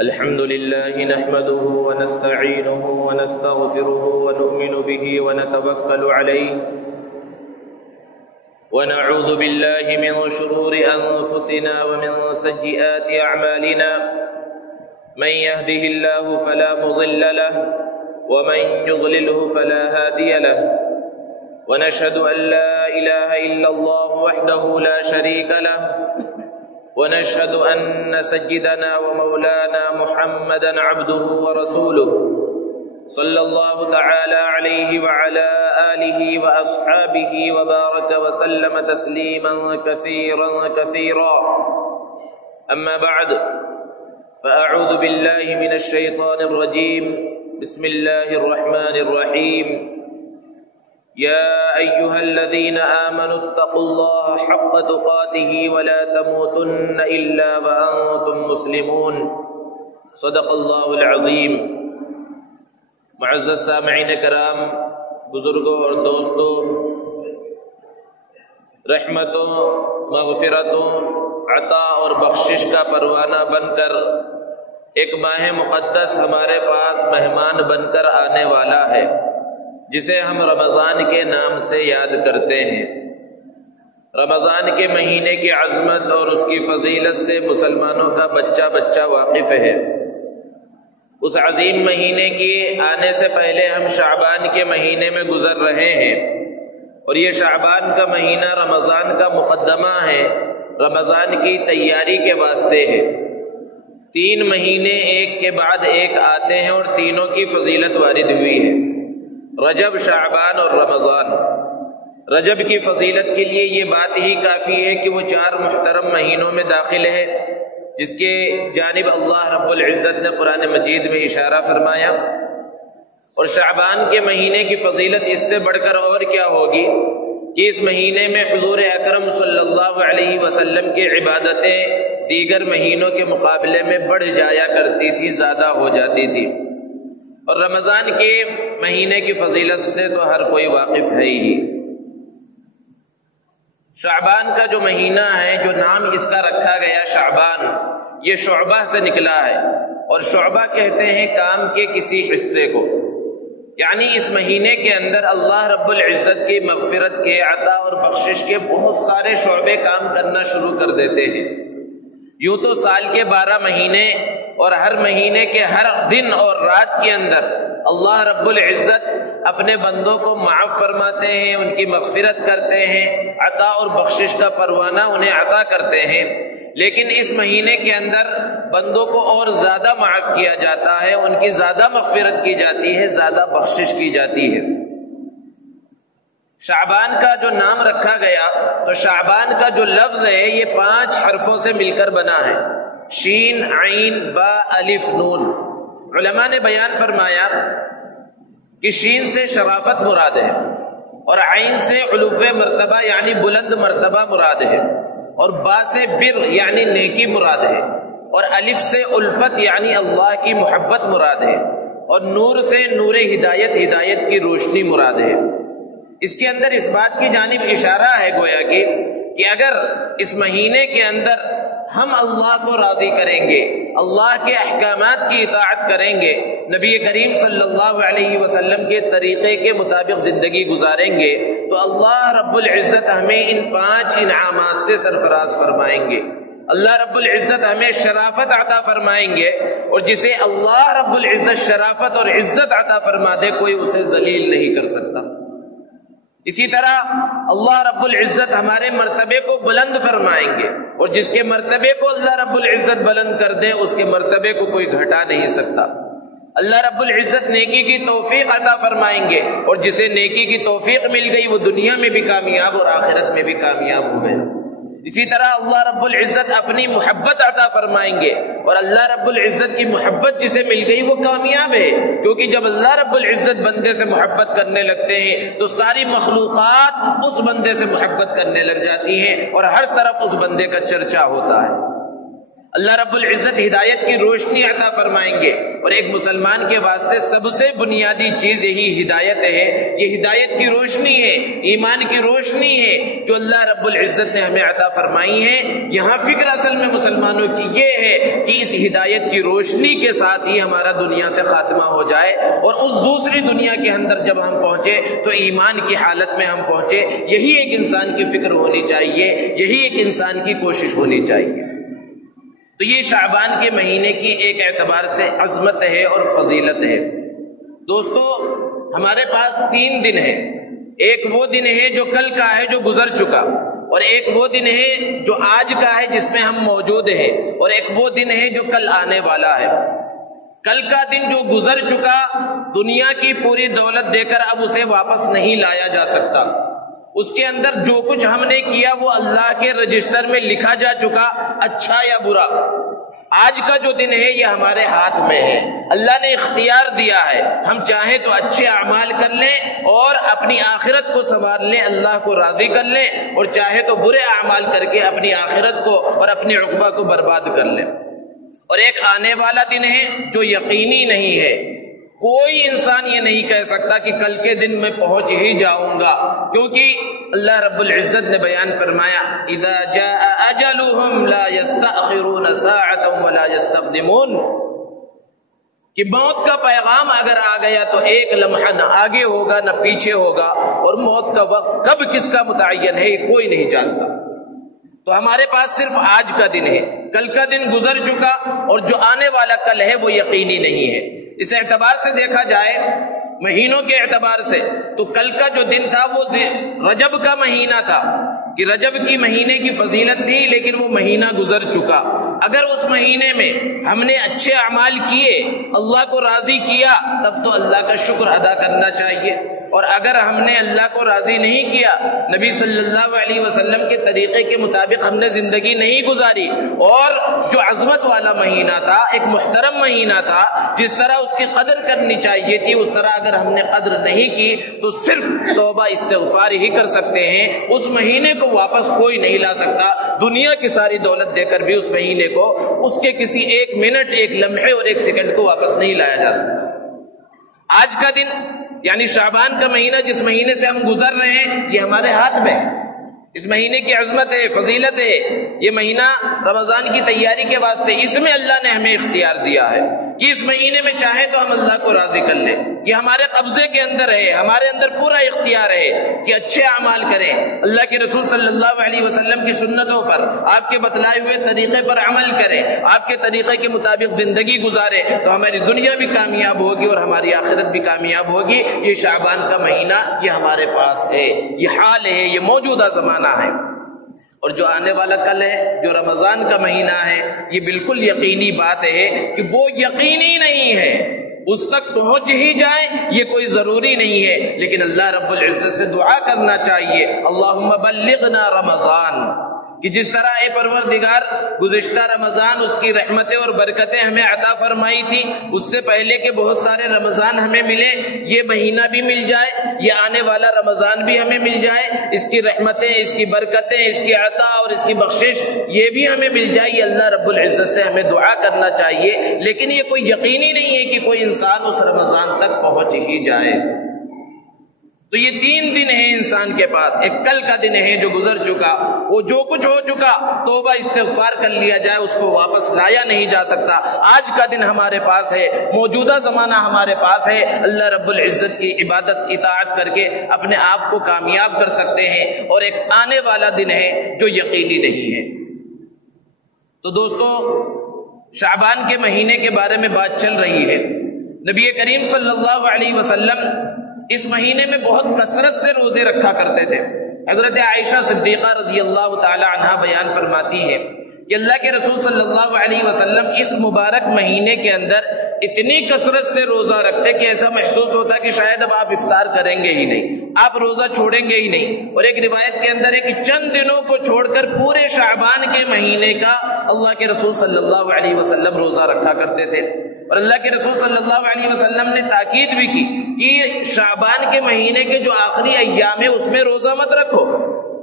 الحمد لله نحمده ونستعينه ونستغفره ونؤمن به ونتوكل عليه ونعوذ بالله من شرور أنفسنا ومن سيئات أعمالنا من يهده الله فلا مضل له ومن يضلله فلا هادي له ونشهد أن لا إله إلا الله وحده لا شريك له ونشهد أن سيدنا ومولانا محمدا عبده ورسوله صلى الله تعالى عليه وعلى آله وأصحابه وبارك وسلم تسليما كثيرا كثيرا. أما بعد فأعوذ بالله من الشيطان الرجيم. بسم الله الرحمن الرحيم. يا أيها الذين آمنوا اتقوا الله حق تقاته ولا تموتن إلا وأنتم مسلمون. صدق الله العظيم. معزز سامعین کرام، بزرگوں اور دوستوں، رحمتوں، مغفرتوں، عطا اور بخشش کا پروانہ بن کر ایک ماہ مقدس ہمارے پاس مہمان بن کر آنے والا ہے، جسے ہم رمضان کے نام سے یاد کرتے ہیں۔ رمضان کے مہینے کی عظمت اور اس کی فضیلت سے مسلمانوں کا بچہ بچہ واقف ہے۔ اس عظیم مہینے کی آنے سے پہلے ہم شعبان کے مہینے میں گزر رہے ہیں، اور یہ شعبان کا مہینہ رمضان کا مقدمہ ہے، رمضان کی تیاری کے واسطے ہے۔ 3 مہینے ایک کے بعد ایک آتے ہیں اور تینوں کی فضیلت وارد ہوئی ہے، رجب، شعبان اور رمضان۔ رجب کی فضیلت کے لیے یہ بات ہی کافی ہے کہ وہ 4 محترم مہینوں میں داخل ہے، جس کے جانب اللہ رب العزت نے قرآن مجید میں اشارہ فرمایا۔ اور شعبان کے مہینے کی فضیلت اس سے بڑھ کر اور کیا ہوگی کہ اس مہینے میں حضور اکرم صلی اللہ علیہ وسلم کی عبادتیں دیگر مہینوں کے مقابلے میں بڑھ جایا کرتی تھی، زیادہ ہو جاتی تھی۔ اور رمضان کے مہینے کی فضیلت سے تو ہر کوئی واقف ہے ہی۔ شعبان کا جو مہینہ ہے، جو نام اس کا رکھا گیا شعبان، یہ شعبہ سے نکلا ہے، اور شعبہ کہتے ہیں کام کے کسی حصے کو، یعنی اس مہینے کے اندر اللہ رب العزت کی مغفرت کے، عطا اور بخشش کے بہت سارے شعبے کام کرنا شروع کر دیتے ہیں۔ یوں تو سال کے 12 مہینے اور ہر مہینے کے ہر دن اور رات کے اندر اللہ رب العزت اپنے بندوں کو معاف فرماتے ہیں، ان کی مغفرت کرتے ہیں، عطا اور بخشش کا پروانہ انہیں عطا کرتے ہیں، لیکن اس مہینے کے اندر بندوں کو اور زیادہ معاف کیا جاتا ہے، ان کی زیادہ مغفرت کی جاتی ہے، زیادہ بخشش کی جاتی ہے۔ شعبان کا جو نام رکھا گیا، تو شعبان کا جو لفظ ہے یہ 5 حرفوں سے مل کر بنا ہے، شین، عین، با، الف، نون۔ علماء نے بیان فرمایا کہ شین سے شرافت مراد ہے، اور عین سے علو مرتبہ یعنی بلند مرتبہ مراد ہے، اور با سے بر یعنی نیکی مراد ہے، اور الف سے الفت یعنی اللہ کی محبت مراد ہے، اور نور سے نور ہدایت، ہدایت کی روشنی مراد ہے۔ اس کے اندر اس بات کی جانب اشارہ ہے گویا کہ اگر اس مہینے کے اندر ہم اللہ کو راضی کریں گے، اللہ کے احکامات کی اطاعت کریں گے، نبی کریم صلی اللہ علیہ وسلم کے طریقے کے مطابق زندگی گزاریں گے، تو اللہ رب العزت ہمیں ان 5 انعامات سے سرفراز فرمائیں گے۔ اللہ رب العزت ہمیں شرافت عطا فرمائیں گے، اور جسے اللہ رب العزت شرافت اور عزت عطا فرما دے، کوئی اسے ذلیل نہیں کر سکتا۔ اسی طرح اللہ رب العزت ہمارے مرتبے کو بلند فرمائیں گے، اور جس کے مرتبے کو اللہ رب العزت بلند کر دے، اس کے مرتبے کو کوئی گھٹا نہیں سکتا۔ اللہ رب العزت نیکی کی توفیق عطا فرمائیں گے، اور جسے نیکی کی توفیق مل گئی وہ دنیا میں بھی کامیاب اور آخرت میں بھی کامیاب ہو گیا۔ اسی طرح اللہ رب العزت اپنی محبت عطا فرمائیں گے، اور اللہ رب العزت کی محبت جسے مل گئی وہ کامیاب ہے، کیونکہ جب اللہ رب العزت بندے سے محبت کرنے لگتے ہیں تو ساری مخلوقات اس بندے سے محبت کرنے لگ جاتی ہیں، اور ہر طرف اس بندے کا چرچا ہوتا ہے۔ اللہ رب العزت ہدایت کی روشنی عطا فرمائیں گے، اور ایک مسلمان کے واسطے سب سے بنیادی چیز یہی ہدایت ہے، یہ ہدایت کی روشنی ہے، ایمان کی روشنی ہے جو اللہ رب العزت نے ہمیں عطا فرمائی ہے۔ یہاں فکر اصل میں مسلمانوں کی یہ ہے کہ اس ہدایت کی روشنی کے ساتھ ہی ہمارا دنیا سے خاتمہ ہو جائے، اور اس دوسری دنیا کے اندر جب ہم پہنچے تو ایمان کی حالت میں ہم پہنچے۔ یہی ایک انسان کی فکر ہونی چاہیے، یہی ایک انسان کی کوشش ہونی چاہیے۔ تو یہ شعبان کے مہینے کی ایک اعتبار سے عظمت ہے اور فضیلت ہے۔ دوستو، ہمارے پاس 3 دن ہیں، ایک وہ دن ہے جو کل کا ہے جو گزر چکا، اور ایک وہ دن ہے جو آج کا ہے جس میں ہم موجود ہیں، اور ایک وہ دن ہے جو کل آنے والا ہے۔ کل کا دن جو گزر چکا، دنیا کی پوری دولت دے کر اب اسے واپس نہیں لایا جا سکتا، اس کے اندر جو کچھ ہم نے کیا وہ اللہ کے رجسٹر میں لکھا جا چکا، اچھا یا برا۔ آج کا جو دن ہے یہ ہمارے ہاتھ میں ہے، اللہ نے اختیار دیا ہے، ہم چاہیں تو اچھے اعمال کر لیں اور اپنی آخرت کو سنوار لیں، اللہ کو راضی کر لیں، اور چاہے تو برے اعمال کر کے اپنی آخرت کو اور اپنی عقبہ کو برباد کر لیں۔ اور ایک آنے والا دن ہے جو یقینی نہیں ہے، کوئی انسان یہ نہیں کہہ سکتا کہ کل کے دن میں پہنچ ہی جاؤں گا، کیونکہ اللہ رب العزت نے بیان فرمایا اذا جاء اجلهم لا يستأخرون ساعة ولا يستقدمون، کہ موت کا پیغام اگر آ گیا تو ایک لمحہ نہ آگے ہوگا نہ پیچھے ہوگا، اور موت کا وقت کب کس کا متعین ہے یہ کوئی نہیں جانتا۔ تو ہمارے پاس صرف آج کا دن ہے، کل کا دن گزر چکا، اور جو آنے والا کل ہے وہ یقینی نہیں ہے۔ اس اعتبار سے دیکھا جائے، مہینوں کے اعتبار سے، تو کل کا جو دن تھا وہ رجب کا مہینہ تھا، کہ رجب کی مہینے کی فضیلت تھی، لیکن وہ مہینہ گزر چکا۔ اگر اس مہینے میں ہم نے اچھے اعمال کیے، اللہ کو راضی کیا، تب تو اللہ کا شکر ادا کرنا چاہیے، اور اگر ہم نے اللہ کو راضی نہیں کیا، نبی صلی اللہ علیہ وسلم کے طریقے کے مطابق ہم نے زندگی نہیں گزاری، اور جو عظمت والا مہینہ تھا، ایک محترم مہینہ تھا، جس طرح اس کی قدر کرنی چاہیے تھی اس طرح اگر ہم نے قدر نہیں کی تو صرف توبہ استغفار ہی کر سکتے ہیں۔ اس مہینے کو واپس کوئی نہیں لا سکتا، دنیا کی ساری دولت دے کر بھی اس مہینے کو، اس کے کسی ایک منٹ، ایک لمحے اور ایک سیکنڈ کو واپس نہیں لایا جا سکتا۔ آج کا دن یعنی شعبان کا مہینہ جس مہینے سے ہم گزر رہے ہیں، یہ ہمارے ہاتھ میں ہے، اس مہینے کی عظمت ہے، فضیلت ہے۔ یہ مہینہ رمضان کی تیاری کے واسطے، اس میں اللہ نے ہمیں اختیار دیا ہے کہ اس مہینے میں چاہے تو ہم اللہ کو راضی کر لیں، یہ ہمارے قبضے کے اندر ہے، ہمارے اندر پورا اختیار ہے کہ اچھے اعمال کریں، اللہ کے رسول صلی اللہ علیہ وسلم کی سنتوں پر، آپ کے بتلائے ہوئے طریقے پر عمل کریں، آپ کے طریقے کے مطابق زندگی گزاریں، تو ہماری دنیا بھی کامیاب ہوگی اور ہماری آخرت بھی کامیاب ہوگی۔ یہ شعبان کا مہینہ یہ ہمارے پاس ہے، یہ حال ہے، یہ موجودہ زمانہ ہے۔ اور جو آنے والا کل ہے، جو رمضان کا مہینہ ہے، یہ بالکل یقینی بات ہے کہ وہ یقینی نہیں ہے، اس تک پہنچ ہی جائے یہ کوئی ضروری نہیں ہے، لیکن اللہ رب العزت سے دعا کرنا چاہیے، اللہم بلغنا رمضان، کہ جس طرح اے پروردگار گزشتہ رمضان اس کی رحمتیں اور برکتیں ہمیں عطا فرمائی تھی، اس سے پہلے کے بہت سارے رمضان ہمیں ملے، یہ مہینہ بھی مل جائے، یہ آنے والا رمضان بھی ہمیں مل جائے، اس کی رحمتیں، اس کی برکتیں، اس کی عطا اور اس کی بخشش یہ بھی ہمیں مل جائے۔ یہ اللہ رب العزت سے ہمیں دعا کرنا چاہیے، لیکن یہ کوئی یقینی نہیں ہے کہ کوئی انسان اس رمضان تک پہنچ ہی جائے۔ تو یہ 3 دن ہیں انسان کے پاس، ایک کل کا دن ہے جو گزر چکا، وہ جو کچھ ہو چکا توبہ استغفار کر لیا جائے، اس کو واپس لایا نہیں جا سکتا۔ آج کا دن ہمارے پاس ہے، موجودہ زمانہ ہمارے پاس ہے، اللہ رب العزت کی عبادت اطاعت کر کے اپنے آپ کو کامیاب کر سکتے ہیں، اور ایک آنے والا دن ہے جو یقینی نہیں ہے۔ تو دوستو، شعبان کے مہینے کے بارے میں بات چل رہی ہے، نبی کریم صلی اللہ علیہ وسلم اس مہینے میں بہت کثرت سے روزے رکھا کرتے تھے۔ حضرت عائشہ صدیقہ رضی اللہ تعالی عنہا بیان فرماتی ہے کہ اللہ کے رسول صلی اللہ علیہ وسلم اس مبارک مہینے کے اندر اتنی کثرت سے روزہ رکھتے کہ ایسا محسوس ہوتا کہ شاید اب آپ افطار کریں گے ہی نہیں، آپ روزہ چھوڑیں گے ہی نہیں۔ اور ایک روایت کے اندر ہے کہ چند دنوں کو چھوڑ کر پورے شعبان کے مہینے کا اللہ کے رسول صلی اللہ علیہ وسلم روزہ رکھا کرتے تھے۔ اور اللہ کے رسول صلی اللہ علیہ وسلم نے تاکید بھی کی کہ شعبان کے مہینے کے جو آخری ایام ہے اس میں روزہ مت رکھو،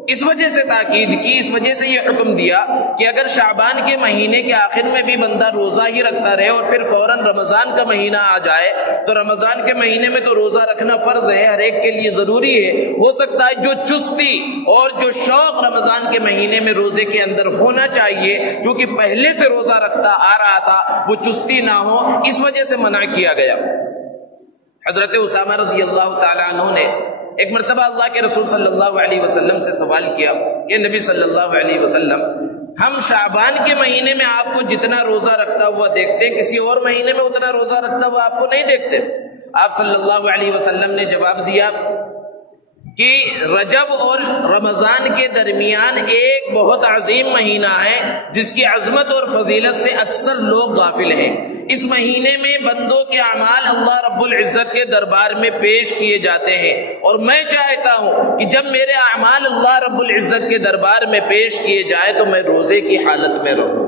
اس وجہ سے تاکید کی، اس وجہ سے یہ حکم دیا کہ اگر شعبان کے مہینے کے آخر میں بھی بندہ روزہ ہی رکھتا رہے اور پھر فوراً رمضان کا مہینہ آ جائے تو رمضان کے مہینے میں تو روزہ رکھنا فرض ہے، ہر ایک کے لیے ضروری ہے۔ ہو سکتا ہے جو چستی اور جو شوق رمضان کے مہینے میں روزے کے اندر ہونا چاہیے، کیونکہ پہلے سے روزہ رکھتا آ رہا تھا، وہ چستی نہ ہو، اس وجہ سے منع کیا گیا۔ حضرت اسامہ رضی اللہ تعالیٰ عنہ نے ایک مرتبہ اللہ کے رسول صلی اللہ علیہ وسلم سے سوال کیا کہ نبی صلی اللہ علیہ وسلم، ہم شعبان کے مہینے میں آپ کو جتنا روزہ رکھتا ہوا دیکھتے، کسی اور مہینے میں اتنا روزہ رکھتا ہوا آپ کو نہیں دیکھتے۔ آپ صلی اللہ علیہ وسلم نے جواب دیا کہ رجب اور رمضان کے درمیان ایک بہت عظیم مہینہ ہے جس کی عظمت اور فضیلت سے اکثر لوگ غافل ہیں۔ اس مہینے میں بندوں کے اعمال اللہ رب العزت کے دربار میں پیش کیے جاتے ہیں، اور میں چاہتا ہوں کہ جب میرے اعمال اللہ رب العزت کے دربار میں پیش کیے جائے تو میں روزے کی حالت میں رہوں۔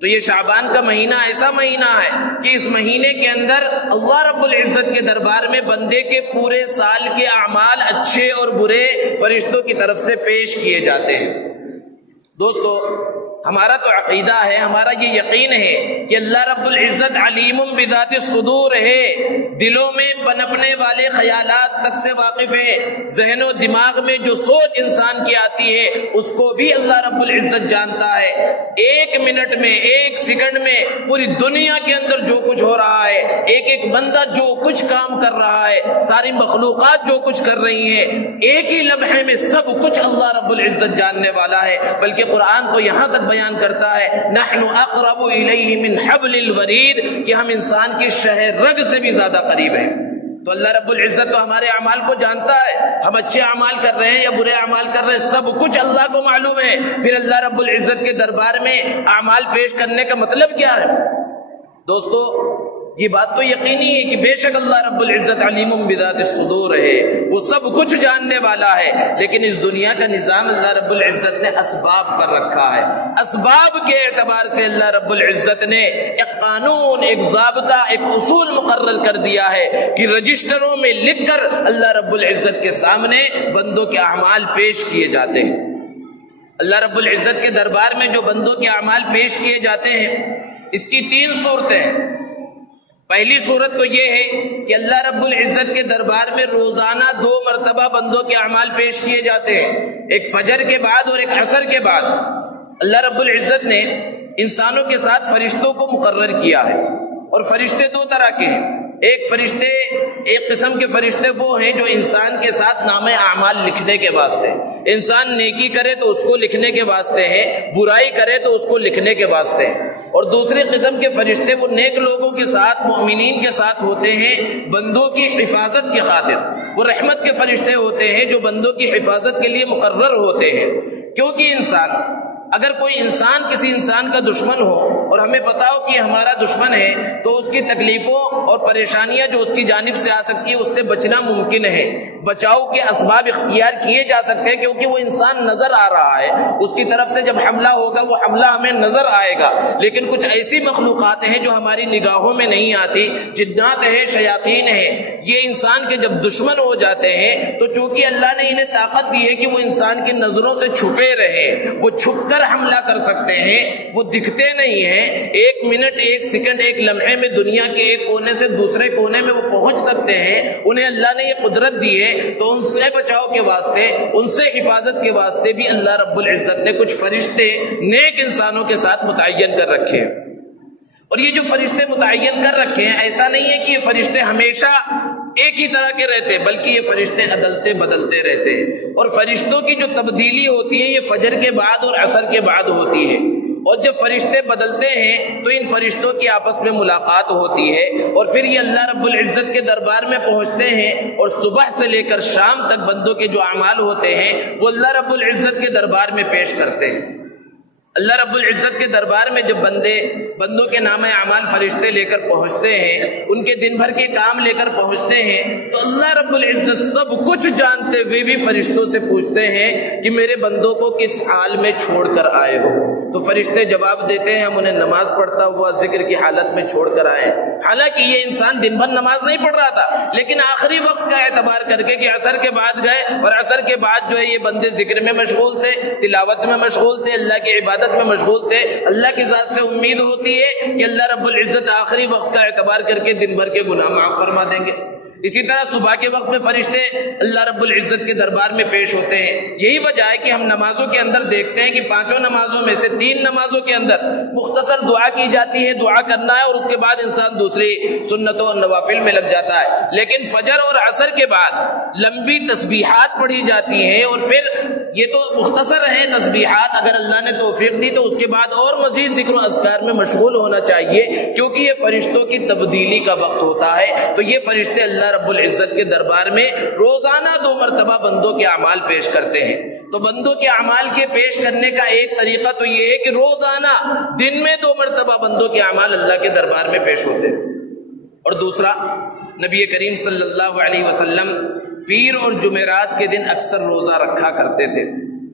تو یہ شعبان کا مہینہ ایسا مہینہ ہے کہ اس مہینے کے اندر اللہ رب العزت کے دربار میں بندے کے پورے سال کے اعمال اچھے اور برے فرشتوں کی طرف سے پیش کیے جاتے ہیں۔ دوستو، ہمارا تو عقیدہ ہے، ہمارا یہ یقین ہے کہ اللہ رب العزت علیم بذات الصدور ہے، دلوں میں پنپنے والے خیالات تک سے واقف ہے، ذہن و دماغ میں جو سوچ انسان کی آتی ہے اس کو بھی اللہ رب العزت جانتا ہے۔ ایک منٹ میں، ایک سیکنڈ میں پوری دنیا کے اندر جو کچھ ہو رہا ہے، ایک ایک بندہ جو کچھ کام کر رہا ہے، ساری مخلوقات جو کچھ کر رہی ہیں، ایک ہی لمحے میں سب کچھ اللہ رب العزت جاننے والا ہے۔ بلکہ قرآن تو یہاں تک بیان کرتا ہے نحن اقرب الیہ من حبل الورید، کہ ہم انسان کی شہ رگ سے بھی زیادہ قریب ہیں۔ تو اللہ رب العزت تو ہمارے اعمال کو جانتا ہے، ہم اچھے اعمال کر رہے ہیں یا برے اعمال کر رہے ہیں، سب کچھ اللہ کو معلوم ہے۔ پھر اللہ رب العزت کے دربار میں اعمال پیش کرنے کا مطلب کیا ہے؟ دوستو، یہ بات تو یقینی ہے کہ بے شک اللہ رب العزت علیم بذات الصدور ہے، وہ سب کچھ جاننے والا ہے، لیکن اس دنیا کا نظام اللہ رب العزت نے اسباب پر رکھا ہے۔ اسباب کے اعتبار سے اللہ رب العزت نے ایک قانون، ایک ضابطہ، ایک اصول مقرر کر دیا ہے کہ رجسٹروں میں لکھ کر اللہ رب العزت کے سامنے بندوں کے اعمال پیش کیے جاتے ہیں۔ اللہ رب العزت کے دربار میں جو بندوں کے اعمال پیش کیے جاتے ہیں، اس کی 3 صورتیں ہیں۔ پہلی صورت تو یہ ہے کہ اللہ رب العزت کے دربار میں روزانہ 2 مرتبہ بندوں کے اعمال پیش کیے جاتے ہیں، ایک فجر کے بعد اور ایک عصر کے بعد۔ اللہ رب العزت نے انسانوں کے ساتھ فرشتوں کو مقرر کیا ہے، اور فرشتے 2 طرح کے ہیں۔ ایک قسم کے فرشتے وہ ہیں جو انسان کے ساتھ نام اعمال لکھنے کے واسطے، انسان نیکی کرے تو اس کو لکھنے کے واسطے ہیں، برائی کرے تو اس کو لکھنے کے واسطے ہیں۔ اور دوسری قسم کے فرشتے وہ نیک لوگوں کے ساتھ، مؤمنین کے ساتھ ہوتے ہیں، بندوں کی حفاظت کی خاطر۔ وہ رحمت کے فرشتے ہوتے ہیں جو بندوں کی حفاظت کے لیے مقرر ہوتے ہیں۔ کیونکہ اگر کوئی انسان کسی انسان کا دشمن ہو اور ہمیں پتا ہو کہ ہمارا دشمن ہے، تو اس کی تکلیفوں اور پریشانیاں جو اس کی جانب سے آ سکتی ہے اس سے بچنا ممکن ہے، بچاؤ کے اسباب اختیار کیے جا سکتے ہیں، کیونکہ وہ انسان نظر آ رہا ہے، اس کی طرف سے جب حملہ ہوگا وہ حملہ ہمیں نظر آئے گا۔ لیکن کچھ ایسی مخلوقات ہیں جو ہماری نگاہوں میں نہیں آتی، جنات ہیں، شیاطین ہیں، یہ انسان کے جب دشمن ہو جاتے ہیں تو چونکہ اللہ نے انہیں طاقت دی ہے کہ وہ انسان کی نظروں سے چھپے رہے، وہ چھپ کر حملہ کر سکتے ہیں، وہ دکھتے نہیں ہیں، ایک منٹ، ایک سیکنڈ، ایک لمحے میں دنیا کے ایک کونے سے دوسرے کونے میں وہ پہنچ سکتے ہیں۔ انہیں اللہ نے یہ قدرت دی ہے، تو ان سے بچاؤ کے واسطے، ان سے حفاظت کے واسطے بھی اللہ رب العزت نے کچھ فرشتے نیک انسانوں کے ساتھ متعین کر رکھے ہیں۔ اور یہ جو فرشتے متعین کر رکھے ہیں، ایسا نہیں ہے کہ یہ فرشتے ہمیشہ ایک ہی طرح کے رہتے، بلکہ یہ فرشتے عدلتے بدلتے رہتے ہیں۔ اور فرشتوں کی جو تبدیلی ہوتی ہے یہ فجر کے بعد اور عصر کے بعد ہوتی ہے، اور جب فرشتے بدلتے ہیں تو ان فرشتوں کی آپس میں ملاقات ہوتی ہے، اور پھر یہ اللہ رب العزت کے دربار میں پہنچتے ہیں، اور صبح سے لے کر شام تک بندوں کے جو اعمال ہوتے ہیں وہ اللہ رب العزت کے دربار میں پیش کرتے ہیں۔ اللہ رب العزت کے دربار میں جب بندوں کے نام اعمال فرشتے لے کر پہنچتے ہیں، ان کے دن بھر کے کام لے کر پہنچتے ہیں، تو اللہ رب العزت سب کچھ جانتے ہوئے بھی فرشتوں سے پوچھتے ہیں کہ میرے بندوں کو کس حال میں چھوڑ کر آئے ہو؟ تو فرشتے جواب دیتے ہیں ہم انہیں نماز پڑھتا ہوا ذکر کی حالت میں چھوڑ کر آئے۔ حالانکہ یہ انسان دن بھر نماز نہیں پڑھ رہا تھا، لیکن آخری وقت کا اعتبار کر کے کہ عصر کے بعد گئے، اور عصر کے بعد جو ہے یہ بندے ذکر میں مشغول تھے، تلاوت میں مشغول تھے، اللہ کی عبادت میں مشغول تھے۔ اللہ کی ذات سے امید ہوتی ہے کہ اللہ رب العزت آخری وقت کا اعتبار کر کے دن بھر کے گناہ معاف فرما دیں گے۔ اسی طرح صبح کے وقت میں فرشتے اللہ رب العزت کے دربار میں پیش ہوتے ہیں۔ یہی وجہ ہے کہ ہم نمازوں کے اندر دیکھتے ہیں کہ 5 نمازوں میں سے 3 نمازوں کے اندر مختصر دعا کی جاتی ہے، دعا کرنا ہے، اور اس کے بعد انسان دوسری سنتوں اور نوافل میں لگ جاتا ہے۔ لیکن فجر اور عصر کے بعد لمبی تسبیحات پڑھی جاتی ہیں، اور پھر یہ تو مختصر ہیں تسبیحات، اگر اللہ نے توفیق دی تو اس کے بعد اور مزید ذکر و اذکار میں مشغول ہونا چاہیے، کیونکہ یہ فرشتوں کی تبدیلی کا وقت ہوتا ہے۔ تو یہ فرشتے اللہ رب العزت کے دربار میں روزانہ 2 مرتبہ بندوں کے اعمال پیش کرتے ہیں۔ تو بندوں کے اعمال کے پیش کرنے کا ایک طریقہ تو یہ ہے کہ روزانہ دن میں 2 مرتبہ بندوں کے اعمال اللہ کے دربار میں پیش ہوتے ہیں۔ اور دوسرا، نبی کریم صلی اللہ علیہ وسلم پیر اور جمعرات کے دن اکثر روزہ رکھا کرتے تھے۔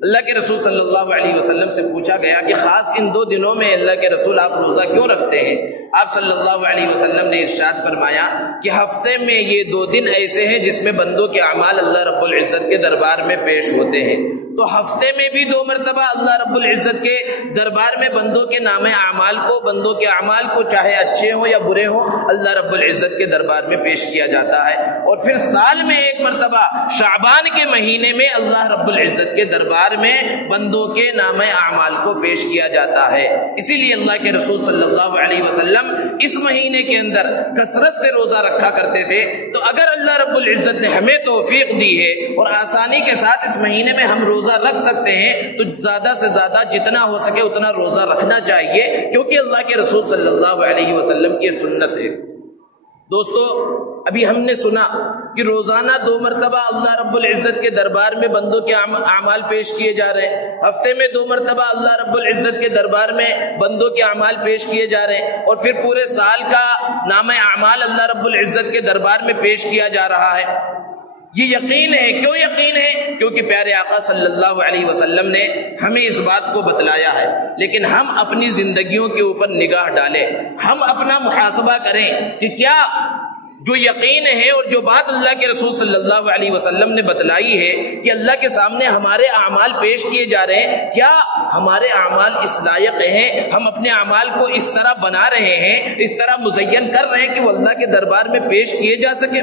اللہ کے رسول صلی اللہ علیہ وسلم سے پوچھا گیا کہ خاص ان 2 دنوں میں اللہ کے رسول آپ روزہ کیوں رکھتے ہیں؟ آپ صلی اللہ علیہ وسلم نے ارشاد فرمایا کہ ہفتے میں یہ 2 دن ایسے ہیں جس میں بندوں کے اعمال اللہ رب العزت کے دربار میں پیش ہوتے ہیں۔ تو ہفتے میں بھی 2 مرتبہ اللہ رب العزت کے دربار میں بندوں کے نام اعمال کو، بندوں کے اعمال کو چاہے اچھے ہوں یا برے ہوں، اللہ رب العزت کے دربار میں پیش کیا جاتا ہے۔ اور پھر سال میں 1 مرتبہ شعبان کے مہینے میں اللہ رب العزت کے دربار میں بندوں کے نام اعمال کو پیش کیا جاتا ہے۔ اسی لیے اللہ کے رسول صلی اللہ علیہ وسلم اس مہینے کے اندر کثرت سے روزہ رکھا کرتے تھے۔ تو اگر اللہ رب العزت نے ہمیں توفیق دی ہے اور آسانی کے ساتھ اس مہینے میں ہم روزہ رکھ سکتے ہیں، تو زیادہ سے زیادہ جتنا ہو سکے اتنا روزہ رکھنا چاہیے، کیونکہ اللہ کے رسول صلی اللہ علیہ وسلم کی سنت ہے۔ دوستو، ابھی ہم نے سنا کہ روزانہ 2 مرتبہ اللہ رب العزت کے دربار میں بندوں کے اعمال پیش کیے جا رہے ہیں، ہفتے میں 2 مرتبہ اللہ رب العزت کے دربار میں بندوں کے اعمال پیش کیے جا رہے ہیں، اور پھر پورے سال کا نام اعمال اللہ رب العزت کے دربار میں پیش کیا جا رہا ہے۔ یہ یقین ہے، کیوں یقین ہے؟ کیونکہ پیارے آقا صلی اللہ علیہ وسلم نے ہمیں اس بات کو بتلایا ہے۔ لیکن ہم اپنی زندگیوں کے اوپر نگاہ ڈالیں، ہم اپنا محاسبہ کریں کہ کیا جو یقین ہے اور جو بات اللہ کے رسول صلی اللہ علیہ وسلم نے بتلائی ہے کہ اللہ کے سامنے ہمارے اعمال پیش کیے جا رہے ہیں، کیا ہمارے اعمال اس لائق ہیں؟ ہم اپنے اعمال کو اس طرح بنا رہے ہیں، اس طرح مزین کر رہے ہیں کہ وہ اللہ کے دربار میں پیش کیے جا سکے؟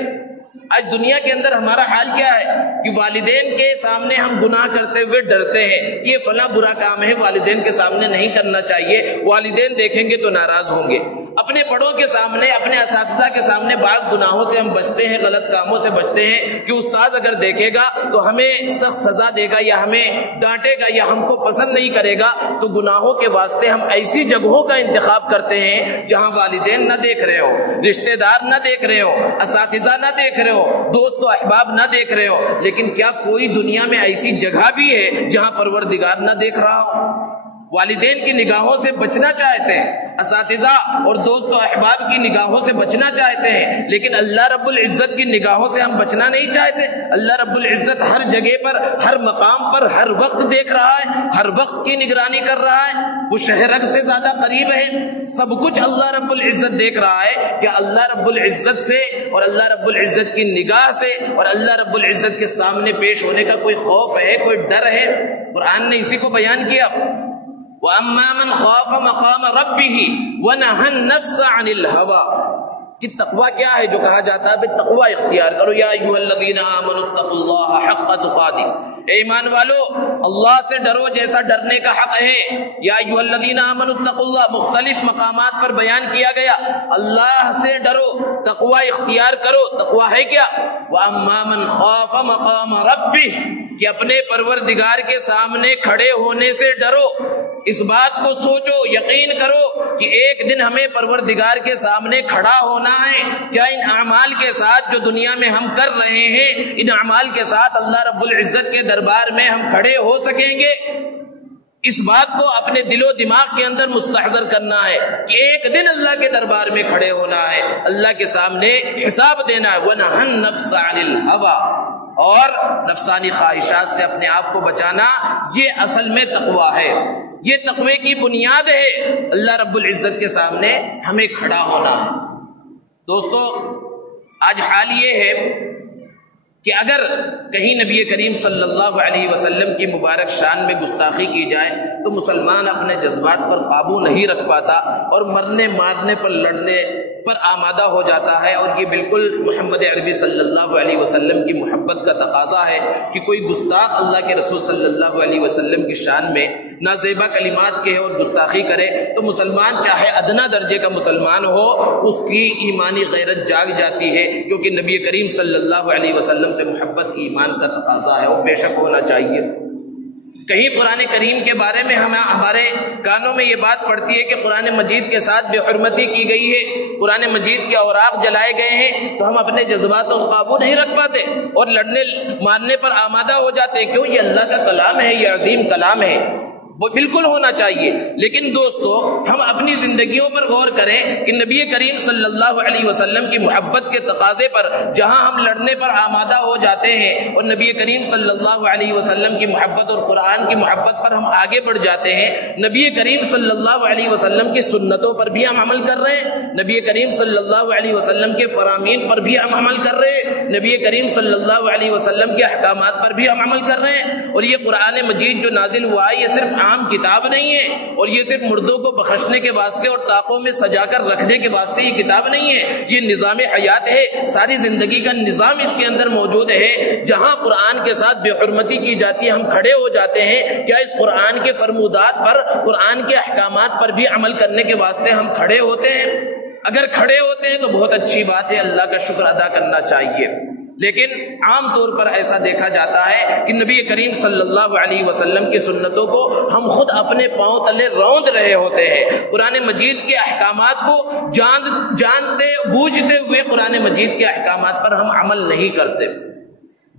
آج دنیا کے اندر ہمارا حال کیا ہے کہ والدین کے سامنے ہم گناہ کرتے ہوئے ڈرتے ہیں کہ یہ فلاں برا کام ہے، والدین کے سامنے نہیں کرنا چاہیے، والدین دیکھیں گے تو ناراض ہوں گے۔ اپنے بڑوں کے سامنے، اپنے اساتذہ کے سامنے بعض گناہوں سے ہم بچتے ہیں، غلط کاموں سے بچتے ہیں کہ استاد اگر دیکھے گا تو ہمیں سخت سزا دے گا یا ہمیں ڈانٹے گا یا ہم کو پسند نہیں کرے گا۔ تو گناہوں کے واسطے ہم ایسی جگہوں کا انتخاب کرتے ہیں جہاں والدین نہ دیکھ رہے ہوں، رشتہ دار نہ دیکھ رہے ہوں، اساتذہ نہ دیکھ رہے ہوں، دوست و احباب نہ دیکھ رہے ہوں۔ لیکن کیا کوئی دنیا میں ایسی جگہ بھی ہے جہاں پروردگار نہ دیکھ رہا ہو؟ والدین کی نگاہوں سے بچنا چاہتے ہیں، اساتذہ اور دوست و احباب کی نگاہوں سے بچنا چاہتے ہیں، لیکن اللہ رب العزت کی نگاہوں سے ہم بچنا نہیں چاہتے۔ اللہ رب العزت ہر جگہ پر، ہر مقام پر، ہر وقت دیکھ رہا ہے، ہر وقت کی نگرانی کر رہا ہے۔ وہ شہرک سے زیادہ قریب ہے، سب کچھ اللہ رب العزت دیکھ رہا ہے۔ کہ اللہ رب العزت سے اور اللہ رب العزت کی نگاہ سے اور اللہ رب العزت کے سامنے پیش ہونے کا کوئی خوف ہے، کوئی ڈر ہے؟ قرآن نے اسی کو بیان کیا، وَأَمَّا مَنْ خَافَ مَقَامَ رَبِّهِ وَنَهَى النَّفْسَ عَنِ الْهَوَىٰ۔ کہ تقویٰ کیا ہے جو کہا جاتا ہے تقویٰ اختیار کرو، یا ایھا الذین آمنوا اتقوا اللہ حق تقاتہ، اے ایمان والو اللہ سے ڈرو جیسا ڈرنے کا حق ہے۔ یا ایھا الذین آمنوا اتقوا اللہ مختلف مقامات پر بیان کیا گیا، اللہ سے ڈرو، تقویٰ اختیار کرو۔ تقویٰ ہے کیا؟ وَأَمَّا مَنْ خَافَ مَقَامَ رَبِّهِ، کہ اپنے پروردگار کے سامنے کھڑے ہونے سے ڈرو۔ اس بات کو سوچو، یقین کرو کہ ایک دن ہمیں پروردگار کے سامنے کھڑا ہونا ہے۔ کیا ان اعمال کے ساتھ جو دنیا میں ہم کر رہے ہیں، ان اعمال کے ساتھ اللہ رب العزت کے دربار میں ہم کھڑے ہو سکیں گے؟ اس بات کو اپنے دل و دماغ کے اندر مستحضر کرنا ہے کہ ایک دن اللہ کے دربار میں کھڑے ہونا ہے، اللہ کے سامنے حساب دینا ہے۔ وَنَهَى النَّفْسَ عَنِ الْهَوَىٰ، اور نفسانی خواہشات سے اپنے آپ کو بچانا، یہ اصل میں تقویٰ ہے، یہ تقوی کی بنیاد ہے۔ اللہ رب العزت کے سامنے ہمیں کھڑا ہونا ہے۔ دوستو آج حال یہ ہے کہ اگر کہیں نبی کریم صلی اللہ علیہ وسلم کی مبارک شان میں گستاخی کی جائے تو مسلمان اپنے جذبات پر قابو نہیں رکھ پاتا اور مرنے مارنے پر لڑنے پر آمادہ ہو جاتا ہے، اور یہ بالکل محمد عربی صلی اللہ علیہ وسلم کی محبت کا تقاضا ہے کہ کوئی گستاخ اللہ کے رسول صلی اللہ علیہ وسلم کی شان میں نازیبا کلمات کہے اور گستاخی کرے تو مسلمان چاہے ادنا درجے کا مسلمان ہو اس کی ایمانی غیرت جاگ جاتی ہے، کیونکہ نبی کریم صلی اللہ علیہ وسلم سے محبت ایمان کا تقاضا ہے اور بے شک ہونا چاہیے۔ کہیں قرآن کریم کے بارے میں ہمارے کانوں میں یہ بات پڑتی ہے کہ قرآن مجید کے ساتھ بے حرمتی کی گئی ہے، قرآن مجید کے اوراق جلائے گئے ہیں، تو ہم اپنے جذبات پر قابو نہیں رکھ پاتے اور لڑنے مارنے پر آمادہ ہو جاتے ہیں۔ کیوں؟ یہ اللہ کا کلام ہے، یہ عظیم کلام ہے، وہ بالکل ہونا چاہیے۔ لیکن دوستو ہم اپنی زندگیوں پر غور کریں کہ نبی کریم صلی اللہ علیہ وسلم کی محبت کے تقاضے پر جہاں ہم لڑنے پر آمادہ ہو جاتے ہیں اور نبی کریم صلی اللہ علیہ وسلم کی محبت اور قرآن کی محبت پر ہم آگے بڑھ جاتے ہیں، نبی کریم صلی اللہ علیہ وسلم کی سنتوں پر بھی ہم عمل کر رہے ہیں، نبی کریم صلی اللہ علیہ وسلم کے فرامین پر بھی ہم عمل کر رہے ہیں، نبی کریم صلی اللہ علیہ وسلم کے احکامات پر بھی ہم عمل کر رہے ہیں۔ اور یہ قرآن مجید جو نازل ہوا ہے یہ صرف عام کتاب نہیں ہے، اور یہ صرف مردوں کو بخشنے کے واسطے اور طاقوں میں سجا کر رکھنے کے واسطے یہ کتاب نہیں ہے، یہ نظام حیات ہے، ساری زندگی کا نظام اس کے اندر موجود ہے۔ جہاں قرآن کے ساتھ بے حرمتی کی جاتی ہے ہم کھڑے ہو جاتے ہیں، کیا اس قرآن کے فرمودات پر، قرآن کے احکامات پر بھی عمل کرنے کے واسطے ہم کھڑے ہوتے ہیں؟ اگر کھڑے ہوتے ہیں تو بہت اچھی بات ہے، اللہ کا شکر ادا کرنا چاہیے۔ لیکن عام طور پر ایسا دیکھا جاتا ہے کہ نبی کریم صلی اللہ علیہ وسلم کی سنتوں کو ہم خود اپنے پاؤں تلے روند رہے ہوتے ہیں، قرآن مجید کے احکامات کو جانتے بوجھتے ہوئے قرآن مجید کے احکامات پر ہم عمل نہیں کرتے۔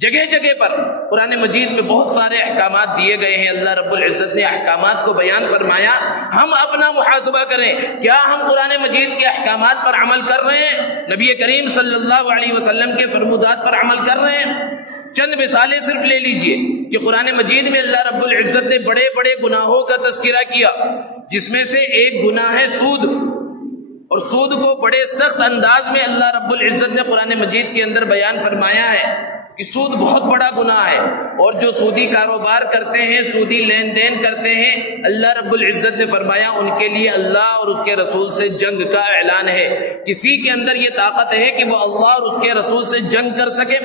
جگہ جگہ پر قرآن مجید میں بہت سارے احکامات دیے گئے ہیں، اللہ رب العزت نے احکامات کو بیان فرمایا۔ ہم اپنا محاسبہ کریں، کیا ہم قرآن مجید کے احکامات پر عمل کر رہے ہیں؟ نبی کریم صلی اللہ علیہ وسلم کے فرمودات پر عمل کر رہے ہیں؟ چند مثالیں صرف لے لیجئے کہ قرآن مجید میں اللہ رب العزت نے بڑے بڑے گناہوں کا تذکرہ کیا، جس میں سے ایک گناہ ہے سود، اور سود کو بڑے سخت انداز میں اللہ رب العزت نے قرآن مجید کے اندر بیان فرمایا ہے کہ سود بہت بڑا گناہ ہے، اور جو سودی کاروبار کرتے ہیں، سودی لین دین کرتے ہیں، اللہ رب العزت نے فرمایا ان کے لیے اللہ اور اس کے رسول سے جنگ کا اعلان ہے۔ کسی کے اندر یہ طاقت ہے کہ وہ اللہ اور اس کے رسول سے جنگ کر سکے؟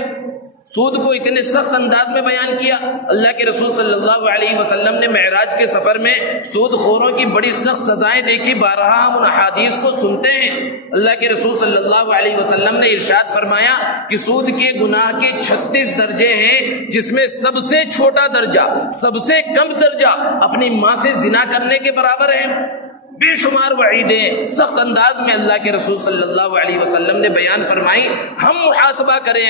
سود کو اتنے سخت انداز میں بیان کیا۔ اللہ کے رسول صلی اللہ علیہ وسلم نے معراج کے سفر میں سود خوروں کی بڑی سخت سزائیں دیکھی، بارہا ہم ان احادیث کو سنتے ہیں۔ اللہ کے رسول صلی اللہ علیہ وسلم نے ارشاد فرمایا کہ سود کے گناہ کے 36 درجے ہیں، جس میں سب سے چھوٹا درجہ، سب سے کم درجہ اپنی ماں سے زنا کرنے کے برابر ہے۔ بے شمار وعیدیں سخت انداز میں اللہ کے رسول صلی اللہ علیہ وسلم نے بیان فرمائی۔ ہم محاسبہ کریں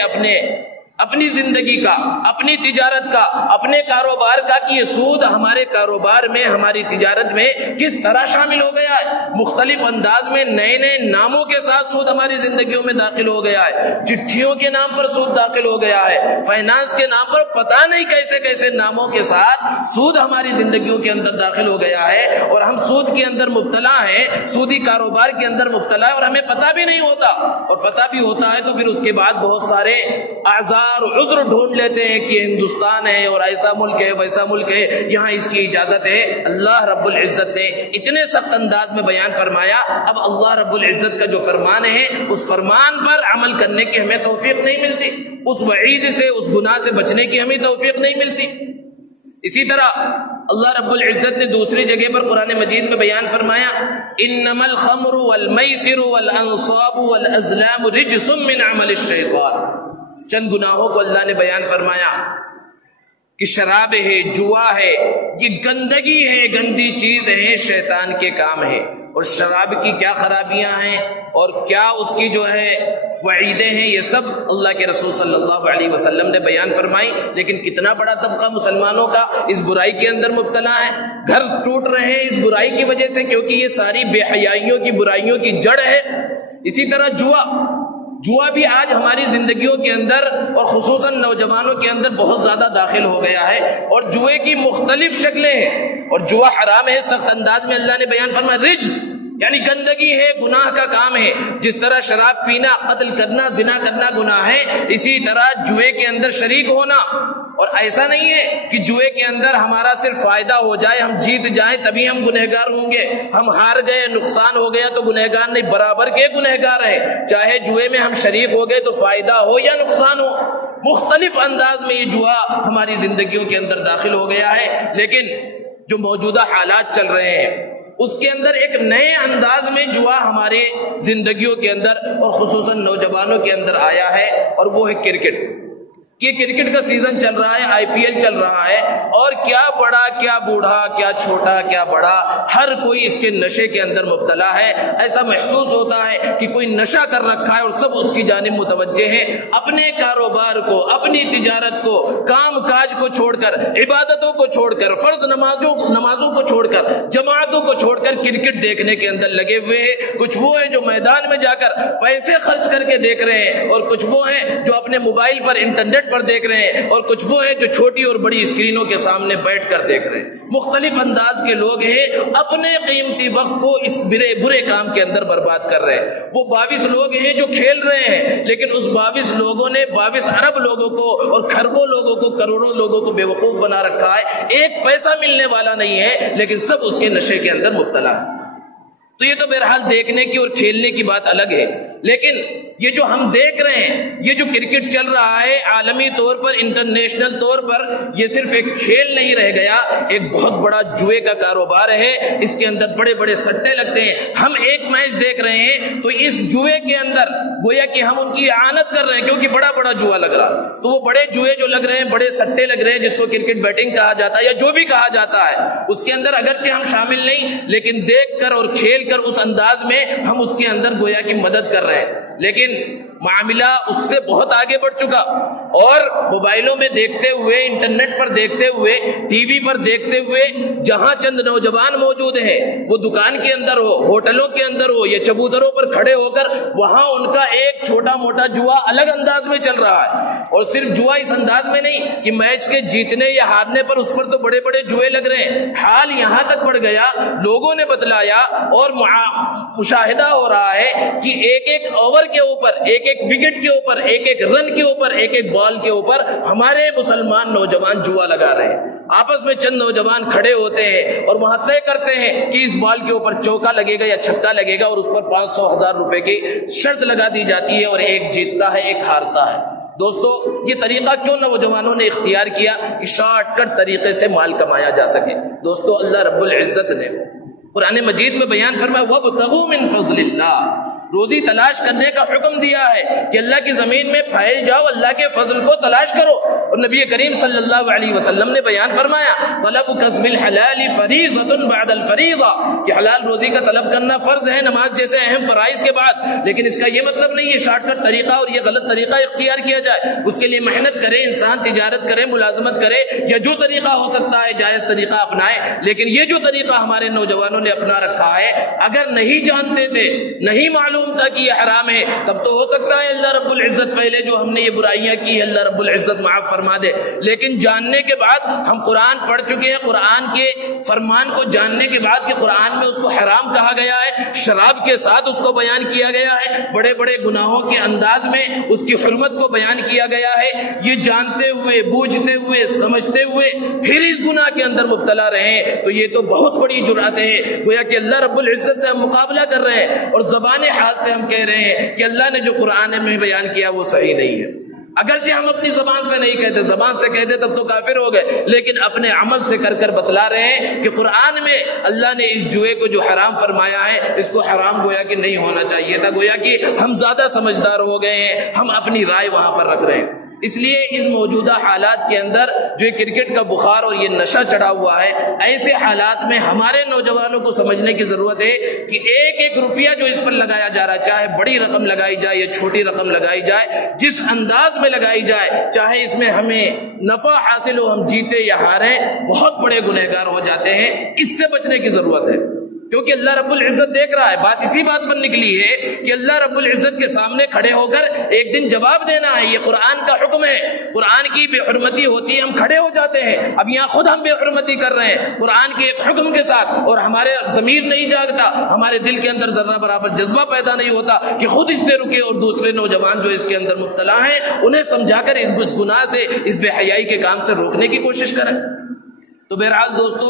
اپنی زندگی کا، اپنی تجارت کا، اپنے کاروبار کا کہ یہ سود ہمارے کاروبار میں، ہماری تجارت میں کس طرح شامل ہو گیا ہے۔ مختلف انداز میں نئے نئے ناموں کے ساتھ سود ہماری زندگیوں میں داخل ہو گیا ہے، چٹھیوں کے نام پر سود داخل ہو گیا ہے، فائنانس کے نام پر پتہ نہیں کیسے کیسے ناموں کے ساتھ سود ہماری زندگیوں کے اندر داخل ہو گیا ہے، اور ہم سود کے اندر مبتلا ہیں، سودی کاروبار کے اندر مبتلا ہے، اور ہمیں پتہ بھی نہیں ہوتا، اور پتہ بھی ہوتا ہے تو پھر اس کے بعد بہت سارے اعذار عذر ڈھونڈ لیتے ہیں کہ ہندوستان ہے اور ایسا ملک ہے ویسا ملک ہے، یہاں اس کی اجازت ہے۔ اللہ رب العزت نے اتنے سخت انداز میں بیان فرمایا، اب اللہ رب العزت کا جو فرمان ہے اس فرمان پر عمل کرنے کی ہمیں توفیق نہیں ملتی، اس وعید سے، اس گناہ سے بچنے کی ہمیں توفیق نہیں ملتی۔ اسی طرح اللہ رب العزت نے دوسری جگہ پر قرآن مجید میں بیان فرمایا انما الخمر والمیسر والانصاب والازلام رجس من عمل الشیطان۔ چند گناہوں کو اللہ نے بیان فرمایا کہ شراب ہے، جوا ہے، یہ گندگی ہے، گندی چیز ہے، شیطان کے کام ہے، اور شراب کی کیا خرابیاں ہیں اور کیا اس کی جو ہے وعیدیں ہیں، یہ سب اللہ کے رسول صلی اللہ علیہ وسلم نے بیان فرمائی۔ لیکن کتنا بڑا طبقہ مسلمانوں کا اس برائی کے اندر مبتلا ہے، گھر ٹوٹ رہے ہیں اس برائی کی وجہ سے، کیونکہ یہ ساری بے حیائیوں کی برائیوں کی جڑ ہے۔ اسی طرح جوا بھی آج ہماری زندگیوں کے اندر اور خصوصاً نوجوانوں کے اندر بہت زیادہ داخل ہو گیا ہے، اور جوئے کی مختلف شکلیں ہیں، اور جوا حرام ہے، سخت انداز میں اللہ نے بیان فرمایا رجس، یعنی گندگی ہے، گناہ کا کام ہے. جس طرح شراب پینا، قتل کرنا، زنا کرنا گناہ ہے، اسی طرح جوئے کے اندر شریک ہونا. اور ایسا نہیں ہے کہ جوئے کے اندر ہمارا صرف فائدہ ہو جائے، ہم جیت جائیں تبھی ہم گنہگار ہوں گے. ہم ہار گئے، نقصان ہو گیا تو گنہگار نہیں، برابر کے گنہگار ہیں. چاہے جوئے میں ہم شریک ہو گئے تو فائدہ ہو یا نقصان ہو. مختلف انداز میں یہ جوا ہماری زندگیوں کے اندر داخل ہو گیا ہے. لیکن جو موجودہ حالات چل رہے ہیں اس کے اندر ایک نئے انداز میں جوا ہمارے زندگیوں کے اندر اور خصوصاً نوجوانوں کے اندر آیا ہے، اور وہ ہے کرکٹ. یہ کرکٹ کا سیزن چل رہا ہے، IPL چل رہا ہے، اور کیا بڑا کیا بوڑھا، کیا چھوٹا کیا بڑا، ہر کوئی اس کے نشے کے اندر مبتلا ہے. ایسا محسوس ہوتا ہے کہ کوئی نشہ کر رکھا ہے اور سب اس کی جانب متوجہ ہیں. اپنے کاروبار کو، اپنی تجارت کو، کام کاج کو چھوڑ کر، عبادتوں کو چھوڑ کر، فرض نمازوں کو چھوڑ کر، جماعتوں کو چھوڑ کر کرکٹ دیکھنے کے اندر لگے ہوئے ہیں. کچھ وہ ہیں جو میدان میں جا کر پیسے خرچ کر کے دیکھ رہے ہیں، اور کچھ وہ ہیں جو اپنے موبائل پر، انٹرنیٹ پر دیکھ رہے ہیں، اور کچھ وہ ہیں جو چھوٹی اور بڑی اسکرینوں کے سامنے بیٹھ کر دیکھ رہے ہیں. مختلف انداز کے لوگ ہیں، اپنے قیمتی وقت کو اس برے کام کے اندر برباد کر رہے ہیں. وہ 22 لوگ ہیں جو کھیل رہے ہیں، لیکن اس 22 لوگوں نے 22 ارب لوگوں کو اور کھربوں لوگوں کو، کروڑوں لوگوں کو بے وقوف بنا رکھا ہے. ایک پیسہ ملنے والا نہیں ہے، لیکن سب اس کے نشے کے اندر مبتلا ہے. تو یہ تو بہرحال دیکھنے کی اور کھیلنے کی بات الگ ہے. لیکن یہ جو ہم دیکھ رہے ہیں، یہ جو کرکٹ چل رہا ہے عالمی طور پر، انٹرنیشنل طور پر، یہ صرف ایک کھیل نہیں رہ گیا، ایک بہت بڑا جوئے کا کاروبار ہے. اس کے اندر بڑے بڑے سٹے لگتے ہیں. ہم ایک میچ دیکھ رہے ہیں تو اس جوئے کے اندر گویا کہ ہم ان کی اعانت کر رہے ہیں، کیونکہ بڑا بڑا جوا لگ رہا. تو وہ بڑے جوئے جو لگ رہے ہیں، بڑے سٹے لگ رہے ہیں، جس کو کرکٹ بیٹنگ کہا جاتا ہے یا جو بھی کہا جاتا ہے، اس کے اندر اگرچہ ہم شامل نہیں، لیکن دیکھ کر اور کھیل کر اس انداز میں ہم اس کے اندر گویا کی مدد کر رہے ہیں. لیکن معاملہ اس سے بہت آگے بڑھ چکا، اور موبائلوں میں دیکھتے ہوئے، انٹرنیٹ پر دیکھتے ہوئے، ٹی وی پر دیکھتے ہوئے، جہاں چند نوجوان موجود ہیں، وہ دکان کے اندر ہو، ہوٹلوں کے اندر ہو، یا چبوتروں پر کھڑے ہو کر وہاں ان کا ایک چھوٹا موٹا جوا الگ انداز میں چل رہا ہے. اور صرف جوا اس انداز میں نہیں کہ میچ کے جیتنے یا ہارنے پر، اس پر تو بڑے بڑے جوئے لگ رہے ہیں. حال یہاں تک بڑھ گیا، لوگوں نے بتلایا اور مشاہدہ ہو رہا ہے کہ ایک ایک اوور کے اوپر، ایک ایک وکٹ کے اوپر، ایک ایک رن کے اوپر، ایک ایک بال کے اوپر ہمارے مسلمان نوجوان جوا لگا رہے ہیں. آپس میں چند نوجوان کھڑے ہوتے ہیں اور وہاں طے کرتے ہیں کہ اس بال کے اوپر چوکا لگے گا یا چھکا لگے گا، اور اس پر 500,000 روپے کی شرط لگا دی جاتی ہے، اور ایک جیتتا ہے، ایک ہارتا ہے. دوستو، یہ طریقہ کیوں نوجوانوں نے اختیار کیا کہ شارٹ کٹ طریقے سے مال کمایا جا سکے؟ دوستو، اللہ رب العزت نے قرآن مجید میں بیان فرمایا وَابْتَغُوا مِن فَضْلِ اللَّهِ، روزی تلاش کرنے کا حکم دیا ہے کہ اللہ کی زمین میں پھیل جاؤ، اللہ کے فضل کو تلاش کرو. اور نبی کریم صلی اللہ علیہ وسلم نے بیان فرمایا طلب کسب الحلال فریضۃ بعد الفریضہ، کہ حلال روزی کا طلب کرنا فرض ہے نماز جیسے اہم فرائض کے بعد. لیکن اس کا یہ مطلب نہیں ہے شارٹ کٹ طریقہ اور یہ غلط طریقہ اختیار کیا جائے. اس کے لیے محنت کرے انسان، تجارت کرے، ملازمت کرے، یا جو طریقہ ہو سکتا ہے جائز طریقہ اپنائے. لیکن یہ جو طریقہ ہمارے نوجوانوں نے اپنا رکھا ہے، اگر نہیں جانتے تھے، نہیں معلوم تھا کہ یہ حرام ہے، تب تو ہو سکتا ہے اللہ رب العزت پہلے جو ہم نے یہ برائیاں کی اللہ رب العزت معاف فرما دے. لیکن جاننے کے بعد، ہم قرآن پڑھ چکے ہیں، قرآن کے فرمان کو جاننے کے بعد کہ قرآن میں اس کو حرام کہا گیا ہے، شراب کے ساتھ اس کو بیان کیا گیا ہے، بڑے بڑے گناہوں کے انداز میں اس کی حرمت کو بیان کیا گیا ہے، یہ جانتے ہوئے، بوجھتے ہوئے، سمجھتے ہوئے پھر اس گناہ کے اندر مبتلا رہے، تو یہ تو بہت بڑی جرأت ہے. گویا کہ اللہ رب العزت سے ہم مقابلہ کر رہے ہیں، اور زبان حال سے ہم کہہ رہے ہیں کہ اللہ نے جو قرآن میں بیان کیا وہ صحیح نہیں ہے. اگرچہ ہم اپنی زبان سے نہیں کہتے، زبان سے کہتے تب تو کافر ہو گئے، لیکن اپنے عمل سے کر کر بتلا رہے ہیں کہ قرآن میں اللہ نے اس جوئے کو جو حرام فرمایا ہے، اس کو حرام گویا کہ نہیں ہونا چاہیے تھا. گویا کہ ہم زیادہ سمجھدار ہو گئے ہیں، ہم اپنی رائے وہاں پر رکھ رہے ہیں. اس لیے ان موجودہ حالات کے اندر جو کرکٹ کا بخار اور یہ نشہ چڑھا ہوا ہے، ایسے حالات میں ہمارے نوجوانوں کو سمجھنے کی ضرورت ہے کہ ایک ایک روپیہ جو اس پر لگایا جا رہا ہے، چاہے بڑی رقم لگائی جائے یا چھوٹی رقم لگائی جائے، جس انداز میں لگائی جائے، چاہے اس میں ہمیں نفع حاصل ہو، ہم جیتے یا ہاریں، بہت بڑے گنہگار ہو جاتے ہیں. اس سے بچنے کی ضرورت ہے. کیونکہ اللہ رب العزت دیکھ رہا ہے. بات اسی بات پر نکلی ہے کہ اللہ رب العزت کے سامنے کھڑے ہو کر ایک دن جواب دینا ہے. یہ قرآن کا حکم ہے. قرآن کی بے حرمتی ہوتی ہے، ہم کھڑے ہو جاتے ہیں. اب یہاں خود ہم بے حرمتی کر رہے ہیں قرآن کے ایک حکم کے ساتھ، اور ہمارے ضمیر نہیں جاگتا، ہمارے دل کے اندر ذرہ برابر جذبہ پیدا نہیں ہوتا کہ خود اس سے رکے اور دوسرے نوجوان جو اس کے اندر مبتلا ہیں انہیں سمجھا کر اس گناہ سے، اس بے حیائی کے کام سے روکنے کی کوشش کریں. تو بہرحال دوستو،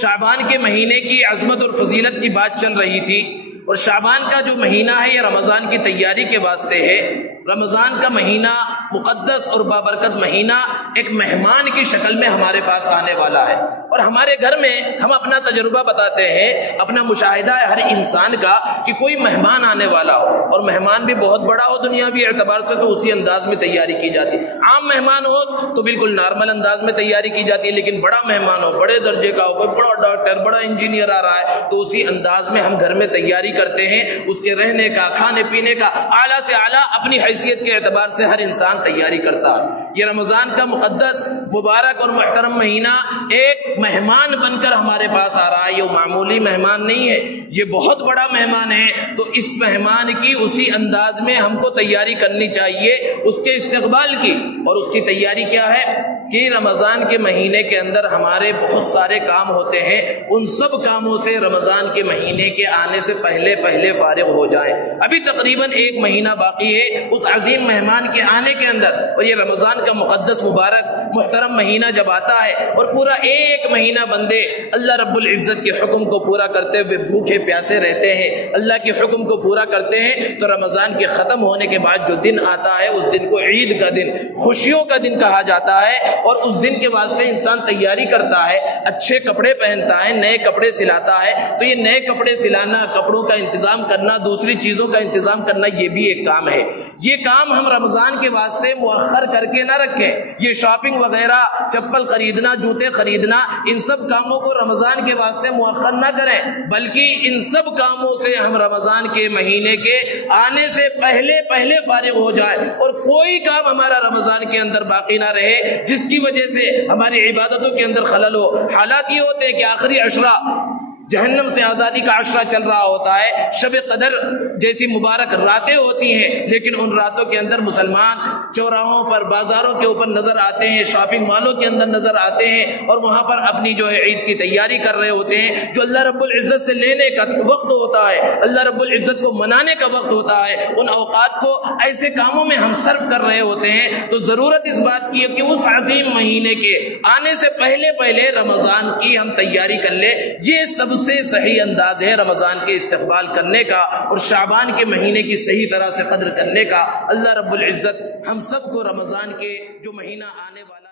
شعبان کے مہینے کی عظمت اور فضیلت کی بات چل رہی تھی، اور شعبان کا جو مہینہ ہے یہ رمضان کی تیاری کے واسطے ہے. رمضان کا مہینہ مقدس اور بابرکت مہینہ ایک مہمان کی شکل میں ہمارے پاس آنے والا ہے. اور ہمارے گھر میں ہم اپنا تجربہ بتاتے ہیں، اپنا مشاہدہ ہے ہر انسان کا کہ کوئی مہمان آنے والا ہو، اور مہمان بھی بہت بڑا ہو دنیاوی اعتبار سے تو اسی انداز میں تیاری کی جاتی ہے. عام مہمان ہو تو بالکل نارمل انداز میں تیاری کی جاتی ہے، لیکن بڑا مہمان ہو، بڑے درجے کا ہو، کوئی بڑا ڈاکٹر، بڑا انجینئر آ رہا ہے تو اسی انداز میں ہم گھر میں تیاری کرتے ہیں. اس کے رہنے کا، کھانے پینے کا اعلیٰ سے اعلیٰ اپنی حیثیت کے اعتبار سے ہر انسان تیاری کرتا ہے. یہ رمضان کا مقدس، مبارک اور محترم مہینہ ایک مہمان بن کر ہمارے پاس آ رہا ہے. یہ معمولی مہمان نہیں ہے، یہ بہت بڑا مہمان ہے. تو اس مہمان کی اسی انداز میں ہم کو تیاری کرنی چاہیے، اس کے استقبال کی. اور اس کی تیاری کیا ہے کہ رمضان کے مہینے کے اندر ہمارے بہت سارے کام ہوتے ہیں، ان سب کاموں سے رمضان کے مہینے کے آنے سے پہلے فارغ ہو جائیں. ابھی تقریباً ایک مہینہ باقی ہے اس عظیم مہمان کے آنے کے اندر. اور یہ رمضان کا مقدس، مبارک، محترم مہینہ جب آتا ہے اور پورا ایک مہینہ بندے اللہ رب العزت کے حکم کو پورا کرتے ہوئے بھوکے پیاسے رہتے ہیں، اللہ کے حکم کو پورا کرتے ہیں، تو رمضان کے ختم ہونے کے بعد جو دن آتا ہے اس دن کو عید کا دن، خوشیوں کا دن کہا جاتا ہے. اور اس دن کے واسطے انسان تیاری کرتا ہے، اچھے کپڑے پہنتا ہے، نئے کپڑے سلاتا ہے. تو یہ نئے کپڑے سلانا، کپڑوں کا انتظام کرنا، دوسری چیزوں کا انتظام کرنا، یہ بھی ایک کام ہے. یہ کام ہم رمضان کے واسطے مؤخر کر کے نہ رکھیں. یہ شاپنگ وغیرہ، چپل خریدنا، جوتے خریدنا، ان سب کاموں کو رمضان کے واسطے مؤخر نہ کریں، بلکہ ان سب کاموں سے ہم رمضان کے مہینے کے آنے سے پہلے فارغ ہو جائے، اور کوئی کام ہمارا رمضان کے اندر باقی نہ رہے جس کی وجہ سے ہماری عبادتوں کے اندر خلل ہو. حالات یہ ہوتے ہیں کہ آخری عشرہ، جہنم سے آزادی کا عشرہ چل رہا ہوتا ہے، شب قدر جیسی مبارک راتیں ہوتی ہیں، لیکن ان راتوں کے اندر مسلمان چوراہوں پر، بازاروں کے اوپر نظر آتے ہیں، شاپنگ مالوں کے اندر نظر آتے ہیں، اور وہاں پر اپنی جو ہے عید کی تیاری کر رہے ہوتے ہیں. جو اللہ رب العزت سے لینے کا وقت ہوتا ہے، اللہ رب العزت کو منانے کا وقت ہوتا ہے، ان اوقات کو ایسے کاموں میں ہم صرف کر رہے ہوتے ہیں. تو ضرورت اس بات کی ہے کہ اس عظیم مہینے کے آنے سے پہلے رمضان کی ہم تیاری کر لیں. یہ سب سے صحیح انداز ہے رمضان کے استقبال کرنے کا اور شعبان کے مہینے کی صحیح طرح سے قدر کرنے کا. اللہ رب العزت ہم سب کو رمضان کے جو مہینہ آنے والا